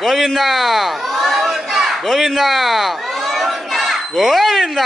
గోవింద గోవింద గోవింద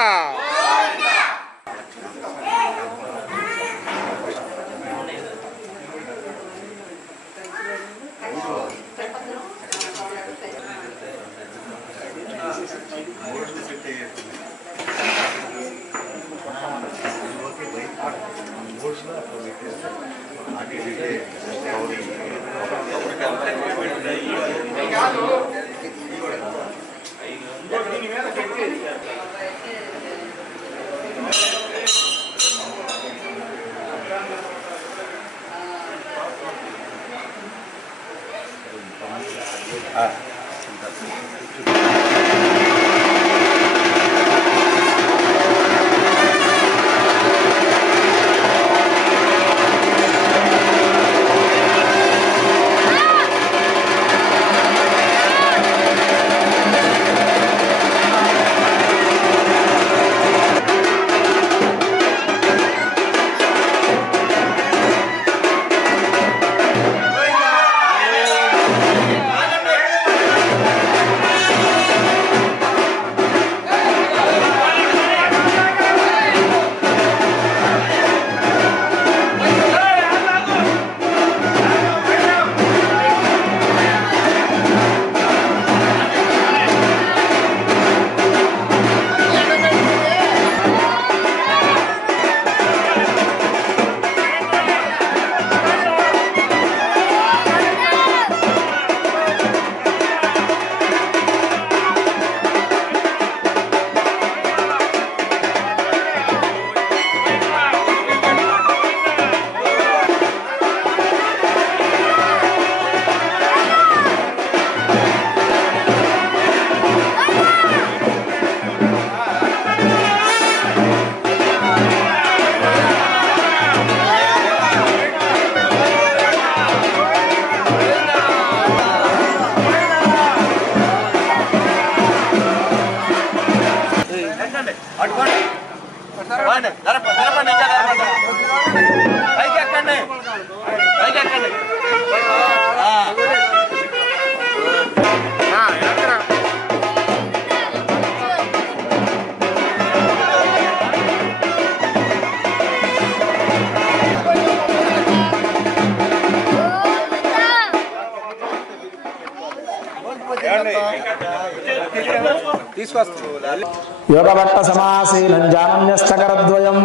యోగభట్ట సమాసీనం జానన్యస్తకరద్వయం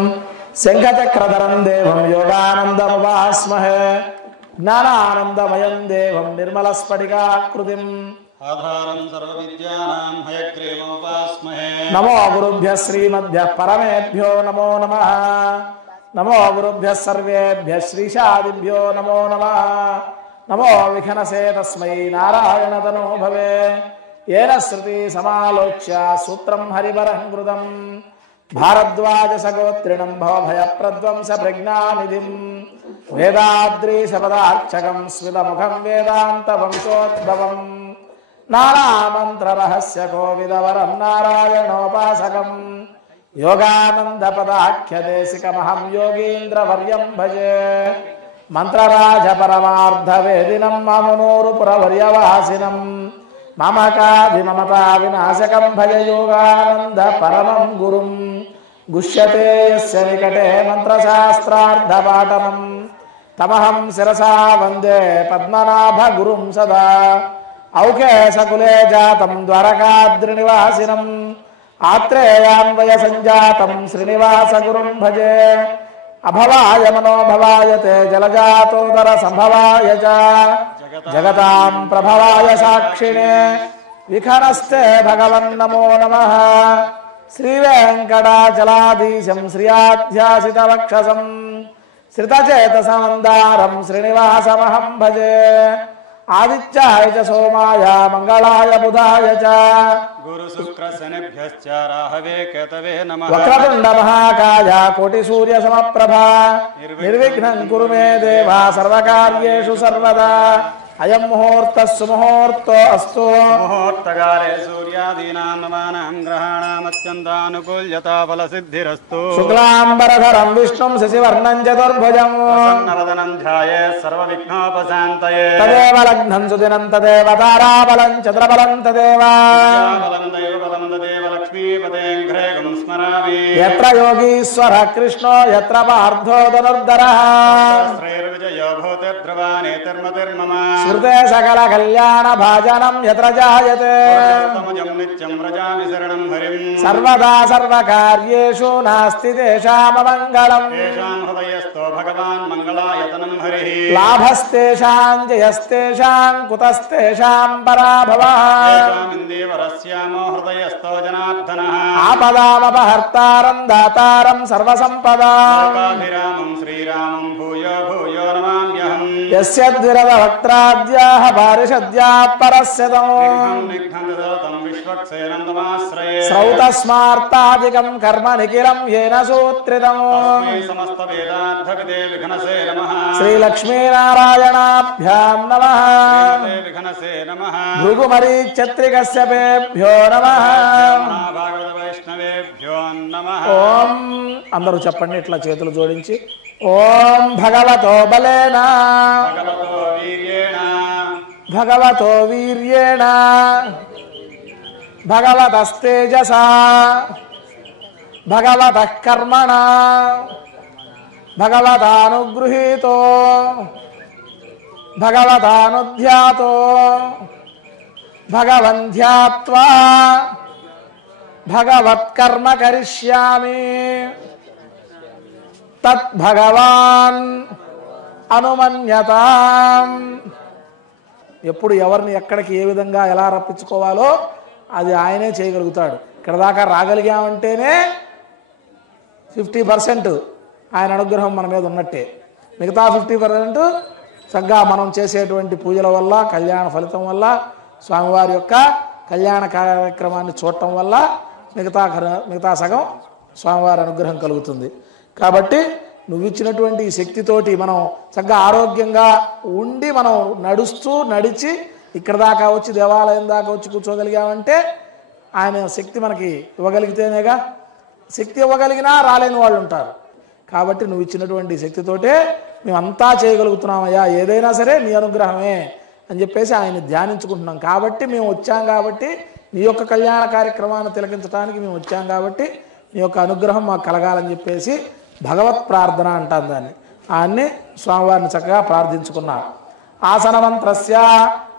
శంఖచక్రధరం దేవం యోగానందముపాస్మహే జ్ఞానానందమయం దేవం నిర్మలస్ఫటికాకృతిం ఆధారం సర్వవిద్యానాం హయగ్రీవముపాస్మహే నమో గురుభ్యః శ్రీమద్భ్యః పరమేభ్యో నమో నమః నమో గురుభ్యః సర్వేభ్యః శ్రీశాదిభ్యో నమో నమః నమో విఘ్నసే తస్మై నారాయణతనో భవే येन श्रुति समालोच्य सूत्रं हरिवरं कृतं भारद्वाज सगोत्रिणं भवभयप्रध्वंस प्रज्ञानिधिं वेदाद्रीशपदार्चकं स्मितमुखं वेदान्तवंशोद्भवं नानामन्त्ररहस्य कोविदवरं नारायणोपासकं योगानन्दपदाख्यदेशिकमहं योगीन्द्रवर्यं भजे मन्त्रराजपरमार्धवेदिनं मामुनूरुपुरवर्यवासिनं ममकाधिममता विनाशकं भज योगानंद परमं गुरुं गुष्यते यस्य निकटे मंत्रशास्त्रार्धपाठनं तमहं शिरसा वंदे पद्मनाभ गुरुं सदा औखे सकुले जातं द्वारकाद्रिनिवासिनं आत्रेयान्वय संजातं श्रीनिवास गुरुं भजे अभवाय मनोभवाय ते जलजातोदर संभवाय च जगतां प्रभवाय साक्षिणे विखनस्ते भगवन् नमो नमः श्रीवेंकटाचलाधीशं श्रियाध्यासितवक्षसं श्रितचेतसमन्दारं श्रीनिवासमहं भजे आदित्याय च सोमाय मंगलाय बुधाय च गुरुशुक्रशनिभ्यश्च राहवे केतवे नमः वक्रतुंड महाकाय कोटिसूर्यसमप्रभा निर्विघ्नं कुरु मे देवा सर्वकार्येषु सर्वदा అయం ముహూర్త సుముహూర్తో అస్తు. ముహూర్తకాలే సూర్యాదీనాం నవానాం గ్రహాణామత్యంతానుకూల్యతా ఫలసిద్ధిరస్తు. శుక్లాంబరధరం విష్ణుం శశివర్ణం చతుర్భుజం ప్రసన్నవదనం ధ్యాయేత్ సర్వవిఘ్నోపశాంతయే. తదేవ లగ్నం సుదినం తదేవ తారాబలం చంద్రబలం తదేవ బలం దైవబలం తదేవ లక్ష్మీపతేం ఘ్రేగం స్మరామి. యత్ర యోగీశ్వర కృష్ణో యత్ర పార్థో ధనుర్ధరః శ్రేర్విజయో భూతిర్ధ్రువానేతిర్మతిర్మమ. శృతే సకల కళ్యాణ భాజనం యత్ర జాయతే తముజం నిత్యం వ్రజామి శరణం హరిం. సర్వదా సర్వకార్యేషు నాస్తి తేషామమంగళం. తేషాం హృదయస్థో భగవాన్ మంగళాయతనం హరిః. లాభస్తేషాం జయస్తేషాం కుతస్తేషాం పరాభవః. తేషామిందేవరస్యామో హృదయస్థో జనార్దనః. ఆపదామపహర్తారం దాతారం సర్వసంపదా. లోకాభిరామం శ్రీరామం భూయో భూయో నమామ్యహం. యస్య ద్విరదవక్త్రాద్యాః పారిషద్యాః పరస్యతం. నిఘ్నం దదతం విశ్వక్సేనం తమాశ్రయే. శ్రౌతస్మార్తాదికం కర్మ నిఖిలం యేన సూత్రితం. తస్మై సమస్త వేదార్థవిదే విఘ్నసే నమః. శ్రీలక్ష్మీనారాయణాభ్యాం నమః. శ్రీమతే విఘ్నసే నమః. భృగుమరీచత్రికశ్యపేభ్యో నమః. మహాభాగవత వైష్ణవేభ్యో నమః. ఓం అందరూ చెప్పండి ఇట్లా చేతులు జోడించి ఓం భగవతో బలేనా భగవతో వీర్యేణ భగవతో వీర్యేణ భగవతస్తేజసా భగవతః కర్మణా భగవతానుగృహీతో భగవతానుధ్యాతో భగవంధ్యాత్వా భగవత్కర్మ కరిష్యామి తద్భగవాన్ అనుమన్యతాం. ఎప్పుడు ఎవరిని ఎక్కడికి ఏ విధంగా ఎలా రప్పించుకోవాలో అది ఆయనే చేయగలుగుతాడు. ఇక్కడ దాకా రాగలిగామంటేనే 50% ఆయన అనుగ్రహం మన మీద ఉన్నట్టే. మిగతా 50% చక్కగా మనం చేసేటువంటి పూజల వల్ల, కళ్యాణ ఫలితం వల్ల, స్వామివారి యొక్క కళ్యాణ కార్యక్రమాన్ని చూడటం వల్ల మిగతా సగం స్వామివారి అనుగ్రహం కలుగుతుంది. కాబట్టి నువ్వు ఇచ్చినటువంటి ఈ శక్తితోటి మనం చక్కగా ఆరోగ్యంగా ఉండి మనం నడిచి ఇక్కడ దాకా వచ్చి దేవాలయం దాకా వచ్చి కూర్చోగలిగామంటే ఆయన శక్తి మనకి ఇవ్వగలిగితేనేగా. శక్తి ఇవ్వగలిగినా రాలేని వాళ్ళు ఉంటారు. కాబట్టి నువ్వు ఇచ్చినటువంటి శక్తితోటే మేమంతా చేయగలుగుతున్నామయ్యా, ఏదైనా సరే నీ అనుగ్రహమే అని చెప్పేసి ఆయన్ని ధ్యానించుకుంటున్నాం. కాబట్టి మేము వచ్చాం, కాబట్టి నీ యొక్క కళ్యాణ కార్యక్రమాన్ని తిలకించడానికి మేము వచ్చాం, కాబట్టి నీ యొక్క అనుగ్రహం మాకు కలగాలని చెప్పేసి భగవత్ ప్రార్థన అంటాం దాన్ని. ఆయన్ని స్వామివారిని చక్కగా ప్రార్థించుకున్నాం. ఆసనమంత్రస్య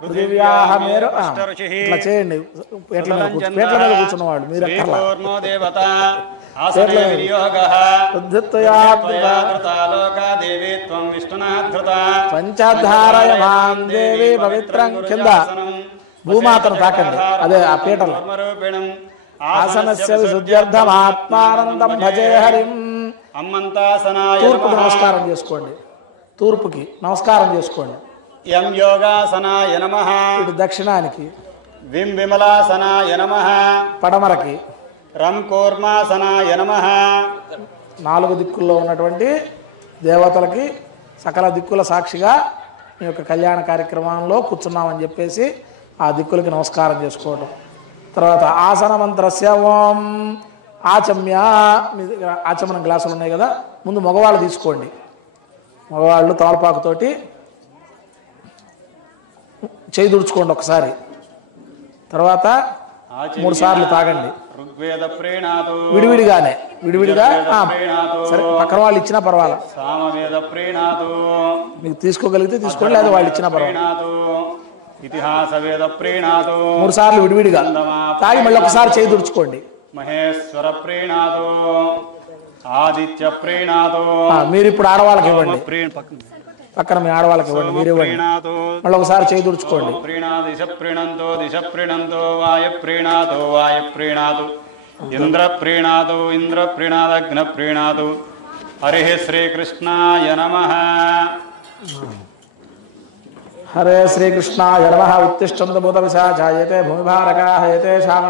పృథివ్యాః మేరు ఇట్లా చేయండి. పేట్ల మీద కూర్చున్న వాళ్ళు మీరు పంచధారయమాం దేవి పవిత్రం. కింద భూమాతను తాకండి, అదే ఆ పీటలు. ఆసనస్య విశుద్ధ్యర్థం ఆత్మానందం భజే హరిం. తూర్పుకి నమస్కారం చేసుకోండి, తూర్పుకి నమస్కారం చేసుకోండి. యం యోగాసనాయ నమః. ఇటు దక్షిణానికి. విం విమలాసనాయ నమః. పడమరకి. రం కూర్మాసనాయ నమః. 4 దిక్కుల్లో ఉన్నటువంటి దేవతలకి సకల దిక్కుల సాక్షిగా మీ యొక్క కళ్యాణ కార్యక్రమంలో కూర్చున్నామని చెప్పేసి ఆ దిక్కులకి నమస్కారం చేసుకోవడం. తర్వాత ఆసనమంత్రస్య ఓం ఆచమ్య. మీ దగ్గర ఆచమనం గ్లాసులు ఉన్నాయి కదా, ముందు మగవాళ్ళు తీసుకోండి. మగవాళ్ళు తోలపాకుతోటి చేయి దుడుచుకోండి ఒకసారి. తర్వాత 3 సార్లు తాగండి ఋగ్వేద ప్రేణాతు. విడివిడిగానే, విడివిడిగా. సరే, పక్కన వాళ్ళు ఇచ్చినా పర్వాలా. సామవేద ప్రేణాతు. మీకు తీసుకోగలిగితే తీసుకోండి, లేదా వాళ్ళు ఇచ్చినా పర్వాలా. ఇతిహాస వేద ప్రేణాతు. 3 సార్లు విడివిడిగా తాగి మళ్ళీ ఒకసారి చేయి దుడుచుకోండి. మహేశ్వర ప్రేణాతు. ఆదిత్య ప్రేణాతు. మీరు ఇప్పుడు ఆడవాళ్ళకి ఇవ్వండి, పక్కన మీ ఆడవాళ్ళకి ఇవ్వండి, మీరు ఇవ్వండి. మళ్ళీ ఒకసారి చేయి దుడుచుకోండి. దిశ ప్రీణంతో దిశ ప్రీణంతో వాయ ప్రీణాతో వాయ ప్రీణాతు. ఇంద్ర ప్రీణాతు ఇంద్ర ప్రీణాదగ్న ప్రీణాతు. హరి శ్రీకృష్ణాయ నమః. హరే శ్రీకృష్ణాయ నమః. ఉత్తిష్టంత భూత విశాచాయతే భూమిభారకాః ఏతేషామ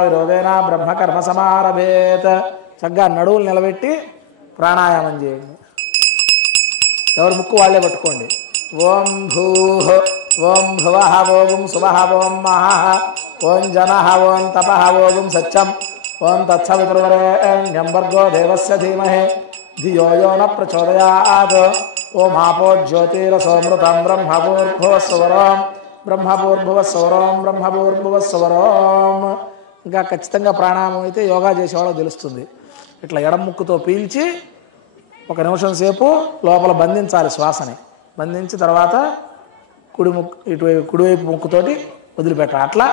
విరోధేన బ్రహ్మకర్మ సమారభేత్. చక్కగా నడువులు నిలబెట్టి ప్రాణాయామం చేయండి. ఎవరి ముక్కు వాళ్ళే పట్టుకోండి. ఓం భూః ఓం భువః ఓం సువః ఓం మహః ఓం జనః ఓం తపః ఓం సత్యం ఓం తత్సవితుర్వరేణ్యం భర్గో దేవస్య ధీమహి ధియో యో న ప్రచోదయాత్ ఓం ఆపో జ్యోతిరసోమృతం బ్రహ్మభూర్భువస్సువరం బ్రహ్మభూర్భువస్సువరం బ్రహ్మభూర్భువస్సువరం. ఇంకా ఖచ్చితంగా ప్రాణాయామం అయితే యోగా చేసేవాళ్ళకి తెలుస్తుంది. ఇట్లా ఎడం ముక్కుతో పీల్చి 1 నిమిషం సేపు లోపల బంధించాలి శ్వాసని. బంధించి తర్వాత కుడివైపు ముక్కుతోటి వదిలిపెట్టాలి. అట్లా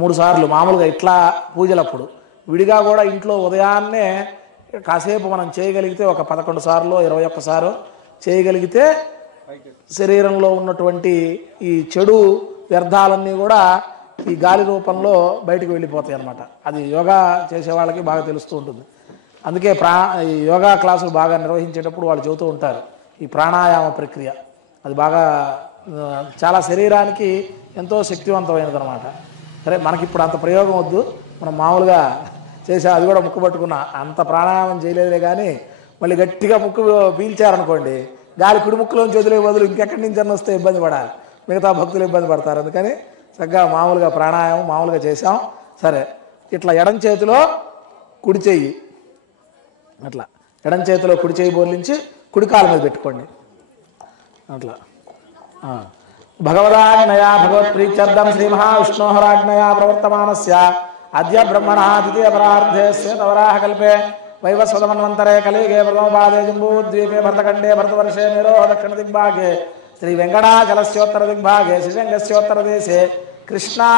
3 సార్లు మామూలుగా ఇట్లా పూజలప్పుడు. విడిగా కూడా ఇంట్లో ఉదయాన్నే కాసేపు మనం చేయగలిగితే ఒక 11 సార్లు 21 సార్లు చేయగలిగితే శరీరంలో ఉన్నటువంటి ఈ చెడు వ్యర్థాలన్నీ కూడా ఈ గాలి రూపంలో బయటకు వెళ్ళిపోతాయి అన్నమాట. అది యోగా చేసే వాళ్ళకి బాగా తెలుస్తూ ఉంటుంది. అందుకే ఈ యోగా క్లాసులు బాగా నిర్వహించేటప్పుడు వాళ్ళు చెబుతూ ఉంటారు ఈ ప్రాణాయామ ప్రక్రియ. అది బాగా చాలా శరీరానికి ఎంతో శక్తివంతమైనది అనమాట. సరే మనకి ఇప్పుడు అంత ప్రయోగం వద్దు, మనం మామూలుగా చేసా అది కూడా ముక్కు పట్టుకున్నా అంత ప్రాణాయామం చేయలేదులే. కానీ మళ్ళీ గట్టిగా ముక్కు పీల్చారనుకోండి గాలి కుడి ముక్కులోంచి వదిలే బదులు ఇంకెక్కడి నుంచి అన్న వస్తే ఇబ్బంది పడాలి, మిగతా భక్తులు ఇబ్బంది పడతారు. అందుకని చక్కగా మామూలుగా ప్రాణాయామం మామూలుగా చేసాం. సరే ఇట్లా ఎడం చేతిలో కుడి చెయ్యి, అట్లా ఎడం చేతిలో కుడి చెయ్యి బోర్లించి కుడి కాలు మీద పెట్టుకోండి. అట్లా భగవదాజ్ఞయా భగవత్ప్రీత్యర్థం శ్రీ మహావిష్ణోహరాజ్ఞయా ప్రవర్తమానస్య అద్య బ్రహ్మణః ద్వితీయ పరార్ధే శ్వేతవరాహకల్పే వైవస్వతమన్వంతరే కలియుగే ప్రథమపాదే జంబూద్వీపే భరతఖండే భరతవర్షే నిరోహ దక్షిణ దిగ్భాగే శ్రీ వెంకటాచలస్యోత్తర దిగ్భాగే శ్రీరంగస్యోత్తరదేశే కృష్ణా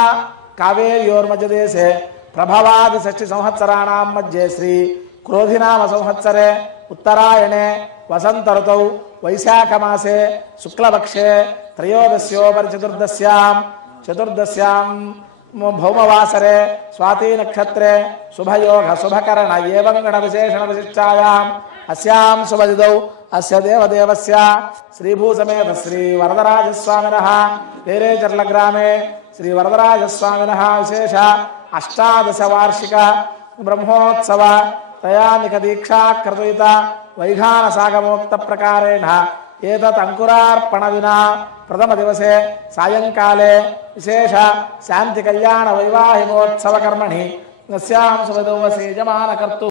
కావేర్యోర్మధ్యదేశే ప్రభవాది షష్ఠి సంవత్సరాణాం మధ్యే శ్రీ క్రోధినామ సంవత్సరే ఉత్తరాయణే వసంత ఋతౌ వైశాఖమాసే శుక్లపక్షే త్రయోదశ్యోపరి చతుర్దశ్యాం భౌమవాసరే స్వాతి నక్షత్రే శుభయోగ శుభకరణ ఏవం గణ విశేషణ విశిష్టాయాం అస్యాం శుభదిదౌ అస్య దేవదేవస్య శ్రీభూసమేత శ్రీ వరదరాజస్వామినః పేరేచర్ల గ్రామే శ్రీ వరదరాజస్వామినః విశేష 18 వార్షిక బ్రహ్మోత్సవ తయానిక దీక్షా కృతయుత వైఘానసాగమోక్త ప్రకారేణ ఏతత్ అంకురార్పణ వినా ప్రథమ దివసే సాయంకాలే విశేష శాంతి కళ్యాణ వైవాహికోత్సవ కర్మణి నస్యాం సువదౌ వసే యజమానకర్తు